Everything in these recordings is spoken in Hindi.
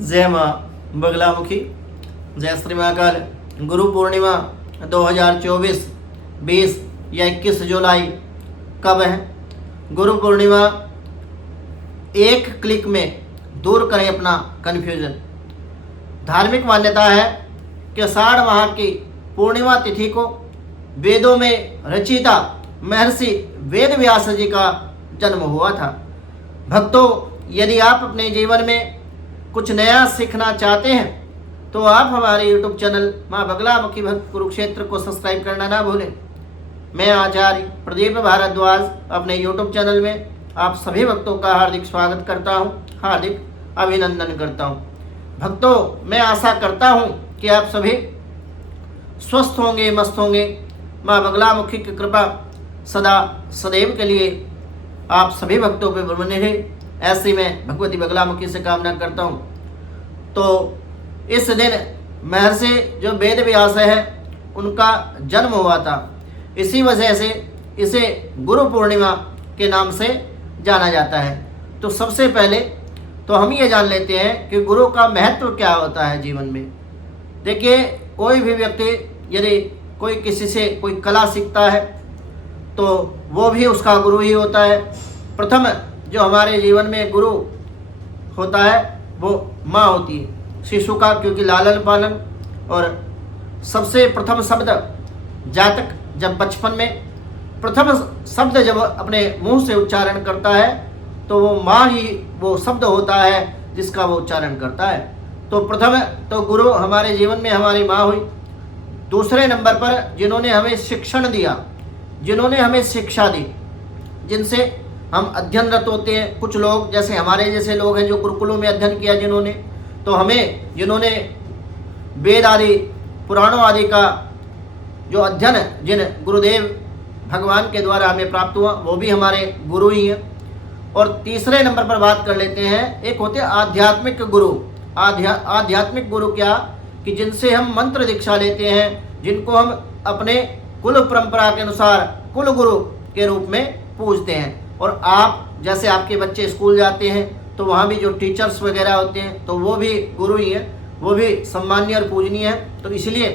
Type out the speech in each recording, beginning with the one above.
जय माँ बगलामुखी। जय श्री महाकाल। गुरु पूर्णिमा 2024 20 या 21 जुलाई कब है? गुरु पूर्णिमा एक क्लिक में दूर करें अपना कन्फ्यूजन। धार्मिक मान्यता है कि आषाढ़ माह की पूर्णिमा तिथि को वेदों में रचिता महर्षि वेद व्यास जी का जन्म हुआ था। भक्तों, यदि आप अपने जीवन में कुछ नया सीखना चाहते हैं तो आप हमारे YouTube चैनल माँ बगलामुखी भक्त कुरुक्षेत्र को सब्सक्राइब करना ना भूलें। मैं आचार्य प्रदीप भारद्वाज अपने YouTube चैनल में आप सभी भक्तों का हार्दिक स्वागत करता हूँ, हार्दिक अभिनंदन करता हूँ। भक्तों, मैं आशा करता हूँ कि आप सभी स्वस्थ होंगे, मस्त होंगे। माँ बगलामुखी की कृपा सदा सदैव के लिए आप सभी भक्तों पर बने रहे, ऐसी मैं भगवती बगलामुखी से कामना करता हूँ। तो इस दिन महर्षि जो वेद व्यास है उनका जन्म हुआ था, इसी वजह से इसे गुरु पूर्णिमा के नाम से जाना जाता है। तो सबसे पहले तो हम ये जान लेते हैं कि गुरु का महत्व क्या होता है जीवन में। देखिए, कोई भी व्यक्ति यदि कोई किसी से कोई कला सीखता है तो वो भी उसका गुरु ही होता है। प्रथम जो हमारे जीवन में गुरु होता है वो माँ होती है शिशु का, क्योंकि लालन पालन और सबसे प्रथम शब्द जातक जब बचपन में प्रथम शब्द जब अपने मुंह से उच्चारण करता है तो वो माँ ही वो शब्द होता है जिसका वो उच्चारण करता है। तो प्रथम तो गुरु हमारे जीवन में हमारी माँ हुई। दूसरे नंबर पर जिन्होंने हमें शिक्षण दिया, जिन्होंने हमें शिक्षा दी, जिनसे हम अध्ययनरत होते हैं। कुछ लोग जैसे हमारे जैसे लोग हैं जो गुरुकुलों में अध्ययन किया जिन्होंने, तो हमें जिन्होंने वेद आदि पुराणों आदि का जो अध्ययन जिन गुरुदेव भगवान के द्वारा हमें प्राप्त हुआ वो भी हमारे गुरु ही हैं। और तीसरे नंबर पर बात कर लेते हैं, एक होते आध्यात्मिक गुरु। आध्यात्मिक गुरु क्या? कि जिनसे हम मंत्र दीक्षा लेते हैं, जिनको हम अपने कुल परंपरा के अनुसार कुल गुरु के रूप में पूजते हैं। और आप जैसे आपके बच्चे स्कूल जाते हैं तो वहाँ भी जो टीचर्स वगैरह होते हैं तो वो भी गुरु ही हैं, वो भी सम्मानीय और पूजनीय है। तो इसलिए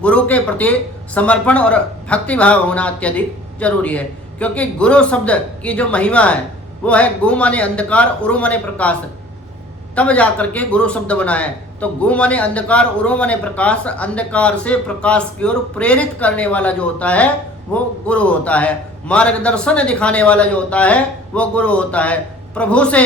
गुरु के प्रति समर्पण और भक्ति भाव होना अत्यधिक जरूरी है, क्योंकि गुरु शब्द की जो महिमा है वो है गु माने अंधकार, उरु माने प्रकाश, तब जाकर के गुरु शब्द बना है। तो गु माने अंधकार, उरु माने प्रकाश, अंधकार से प्रकाश की ओर प्रेरित करने वाला जो होता है वो गुरु होता है। मार्गदर्शन दिखाने वाला जो होता है वो गुरु होता है। प्रभु से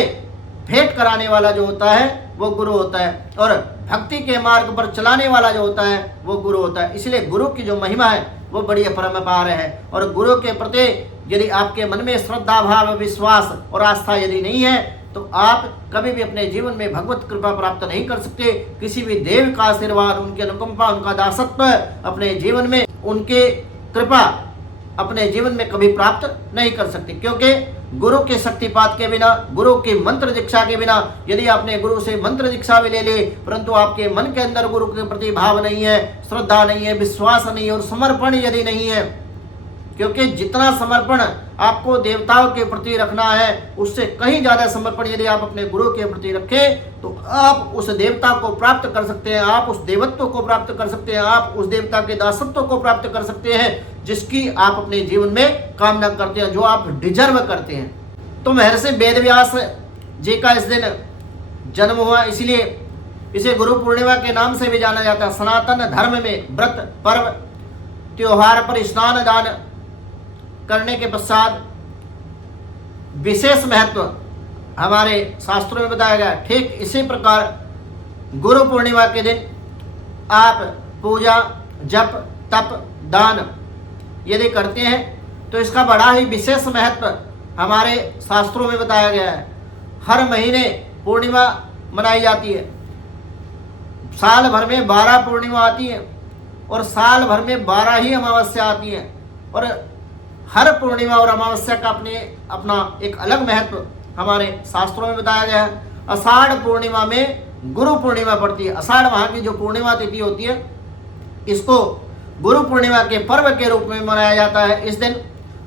भेंट कराने वाला जो होता है वो गुरु होता है। और भक्ति के मार्ग पर चलाने वाला जो होता है वो गुरु होता है। इसलिए गुरु की जो महिमा है वो बड़ी अपरंपार है। और गुरु के प्रति यदि आपके मन में श्रद्धा भाव, विश्वास और आस्था यदि नहीं है तो आप कभी भी अपने जीवन में भगवत कृपा प्राप्त नहीं कर सकते। किसी भी देव का आशीर्वाद, उनकी अनुकंपा, उनका दासत्व अपने जीवन में, उनके कृपा अपने जीवन में कभी प्राप्त नहीं कर सकते। क्योंकि गुरु के शक्तिपात के बिना, गुरु की मंत्र दीक्षा के बिना, यदि आपने गुरु से मंत्र दीक्षा भी ले ली परंतु आपके मन के अंदर गुरु के प्रति भाव नहीं है, श्रद्धा नहीं है, विश्वास नहीं है और समर्पण यदि नहीं है, क्योंकि जितना समर्पण आपको देवताओं के प्रति रखना है उससे कहीं ज़्यादा समर्पण यदि आप अपने गुरु के प्रति रखें तो आप उस देवता को प्राप्त कर सकते हैं, आप उस देवत्व को प्राप्त कर सकते हैं, आप उस देवता के दासत्व को प्राप्त कर सकते हैं जिसकी आप अपने जीवन में कामना करते हैं, जो आप डिजर्व करते हैं। तो महर्षि वेद व्यास जी का इस दिन जन्म हुआ, इसलिए इसे गुरु पूर्णिमा के नाम से भी जाना जाता है। सनातन धर्म में व्रत, पर्व, त्योहार पर स्नान दान करने के पश्चात विशेष महत्व हमारे शास्त्रों में बताया गया। ठीक इसी प्रकार गुरु पूर्णिमा के दिन आप पूजा, जप, तप, दान यदि करते हैं तो इसका बड़ा ही विशेष महत्व हमारे शास्त्रों में बताया गया है। हर महीने पूर्णिमा मनाई जाती है। साल भर में 12 पूर्णिमा आती है और साल भर में 12 ही अमावस्या आती है। और हर पूर्णिमा और अमावस्या का अपना एक अलग महत्व हमारे शास्त्रों में बताया गया है। आषाढ़ पूर्णिमा में गुरु पूर्णिमा पड़ती है। आषाढ़ माह की जो पूर्णिमा तिथि होती है इसको गुरु पूर्णिमा के पर्व के रूप में मनाया जाता है। इस दिन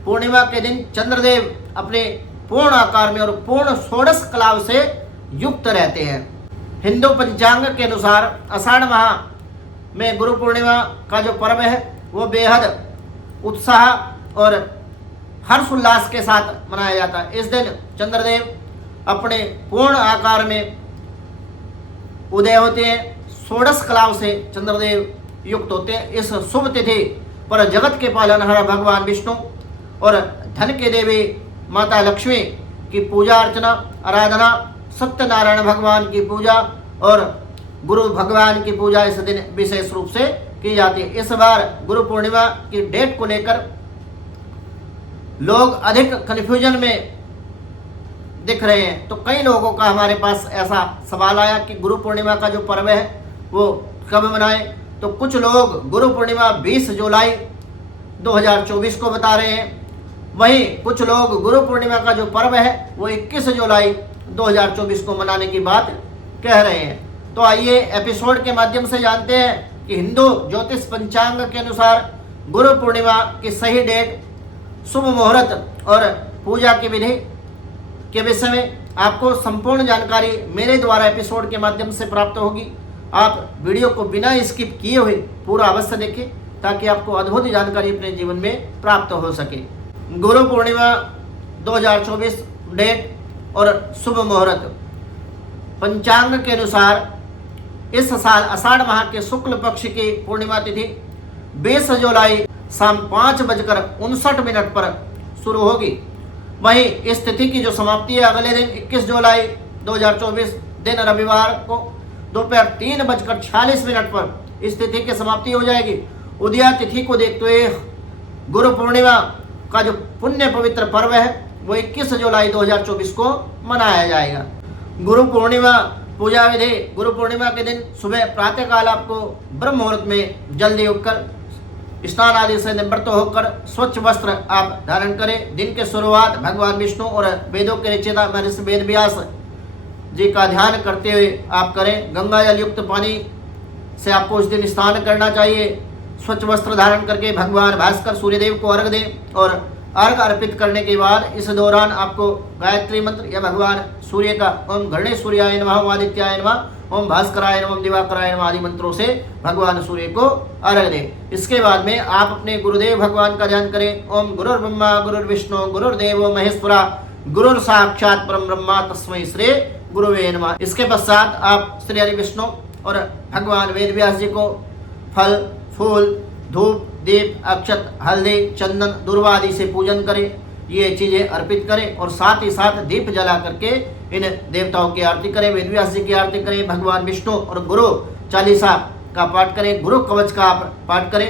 पूर्णिमा के दिन चंद्रदेव अपने पूर्ण आकार में और पूर्ण षोडश कलाव से युक्त रहते हैं। हिंदू पंचांग के अनुसार आषाढ़ माह में गुरु पूर्णिमा का जो पर्व है वो बेहद उत्साह और हर्षोल्लास के साथ मनाया जाता है। इस दिन चंद्रदेव अपने पूर्ण आकार में उदय होते हैं। 16 कलाओं से चंद्रदेव युक्त होते हैं। इस शुभ तिथि पर जगत के पालनहार भगवान विष्णु और धन के देवी माता लक्ष्मी की पूजा अर्चना आराधना, सत्यनारायण भगवान की पूजा और गुरु भगवान की पूजा इस दिन विशेष रूप से की जाती है। इस बार गुरु पूर्णिमा की डेट को लेकर लोग अधिक कन्फ्यूजन में दिख रहे हैं। तो कई लोगों का हमारे पास ऐसा सवाल आया कि गुरु पूर्णिमा का जो पर्व है वो कब मनाएं। तो कुछ लोग गुरु पूर्णिमा 20 जुलाई 2024 को बता रहे हैं, वहीं कुछ लोग गुरु पूर्णिमा का जो पर्व है वो 21 जुलाई 2024 को मनाने की बात कह रहे हैं। तो आइए एपिसोड के माध्यम से जानते हैं कि हिंदू ज्योतिष पंचांग के अनुसार गुरु पूर्णिमा की सही डेट, शुभ मुहूर्त और पूजा की विधि के विषय में आपको संपूर्ण जानकारी मेरे द्वारा एपिसोड के माध्यम से प्राप्त होगी। आप वीडियो को बिना स्किप किए हुए पूरा अवश्य देखें ताकि आपको अद्भुत जानकारी अपने जीवन में प्राप्त हो सके। गुरु पूर्णिमा 2024 डेट और शुभ मुहूर्त। पंचांग के अनुसार इस साल आषाढ़ माह के शुक्ल पक्ष की पूर्णिमा तिथि 20 जुलाई शाम 5:59 पर शुरू होगी। वहीं इस तिथि की जो समाप्ति है अगले दिन 21 जुलाई 2024 दिन रविवार को दोपहर 3:46 पर इस तिथि की समाप्ति हो जाएगी। उदया तिथि को देखते हुए गुरु पूर्णिमा का जो पुण्य पवित्र पर्व है वो 21 जुलाई 2024 को मनाया जाएगा। गुरु पूर्णिमा पूजा विधि। गुरु पूर्णिमा के दिन सुबह प्रातःकाल आपको ब्रह्म मुहूर्त में जल्दी उठकर स्नान आदि से निवृत्त होकर स्वच्छ वस्त्र आप धारण करें। दिन की शुरुआत भगवान विष्णु और वेदों के रचयिता महर्षि वेद व्यास जी का ध्यान करते हुए आप करें। गंगा जल युक्त पानी से आपको उस दिन स्नान करना चाहिए। स्वच्छ वस्त्र धारण करके भगवान भास्कर सूर्यदेव को अर्घ दें और अर्घ अर्पित करने के बाद इस दौरान आपको गायत्री मंत्र या भगवान सूर्य का ओम गणेश सूर्याय नमः, ओम आदित्याय नमः, ओम भास्कराय नमः, ओम दिवाकराय नमः आदि मंत्रों से भगवान सूर्य को अर्घ दें। इसके बाद में आप अपने गुरुदेव भगवान का ध्यान करें। ओम गुरुर्ब्रह्मा गुरुर्विष्णु गुरुर्देवो महेश्वरा गुरुर साक्षात परम ब्रह्मा तस्मै श्री गुरुवे नमः। इसके पश्चात आप श्री हरि विष्णु और भगवान वेद व्यास जी को फल फूल धूप दीप अक्षत हल्दी चंदन दुर्वा आदि से पूजन करें। ये चीजें अर्पित करें और साथ ही साथ दीप जला करके इन देवताओं की आरती करें, वेद व्यास जी की आरती करें, भगवान विष्णु और गुरु चालीसा का पाठ करें, गुरु कवच का आप पाठ करें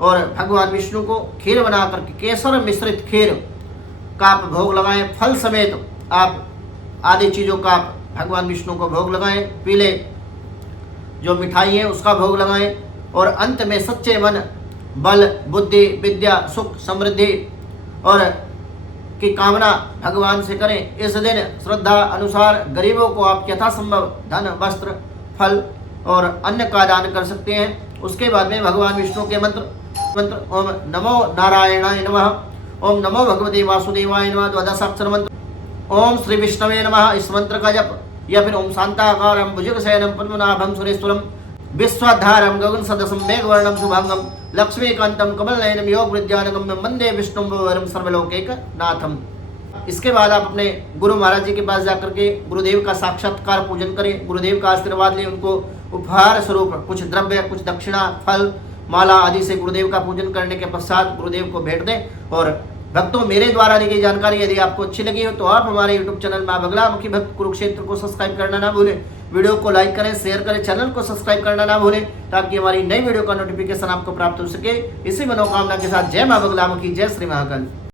और भगवान विष्णु को खीर बना करके केसर मिश्रित खीर का आप भोग लगाएं। फल समेत आप आदि चीज़ों का आप भगवान विष्णु को भोग लगाएं। पीले जो मिठाई है उसका भोग लगाएं और अंत में सच्चे मन बल बुद्धि विद्या सुख समृद्धि और की कामना भगवान से करें। इस दिन श्रद्धा अनुसार गरीबों को आप यथासंभव धन वस्त्र फल और अन्न का दान कर सकते हैं। उसके बाद में भगवान विष्णु के मंत्र ओम नमो नारायणाय नमः, ओम नमो भगवते वासुदेवाय नमः द्वादशाक्षर मंत्र, ओम श्री विष्णवे नमः इस मंत्र का जप या फिर ओम शांताकारं भुजगशयनं पद्मनाभं सुरेश्वरं विश्वाधारं गगन सदसं मेघवर्णं शुभांगं लक्ष्मीकांतं कमलनयनं योग विद्यानगम्यं वंदे विष्णुं भवरं सर्वलोकैकनाथम्। इसके बाद आप अपने गुरु महाराज जी के पास जाकर के गुरुदेव का साक्षात्कार पूजन करें, गुरुदेव का आशीर्वाद लें, उनको उपहार स्वरूप कुछ द्रव्य कुछ दक्षिणा फल माला आदि से गुरुदेव का पूजन करने के पश्चात गुरुदेव को भेंट दें। और भक्तों, मेरे द्वारा दी गई जानकारी यदि आपको अच्छी लगी हो तो आप हमारे YouTube चैनल मां बगलामुखी भक्त कुरुक्षेत्र को सब्सक्राइब करना ना भूलें। वीडियो को लाइक करें, शेयर करें, चैनल को सब्सक्राइब करना ना भूलें ताकि हमारी नई वीडियो का नोटिफिकेशन आपको प्राप्त हो सके। इसी मनोकामना के साथ जय मां बगलामुखी, जय श्री महाकाल।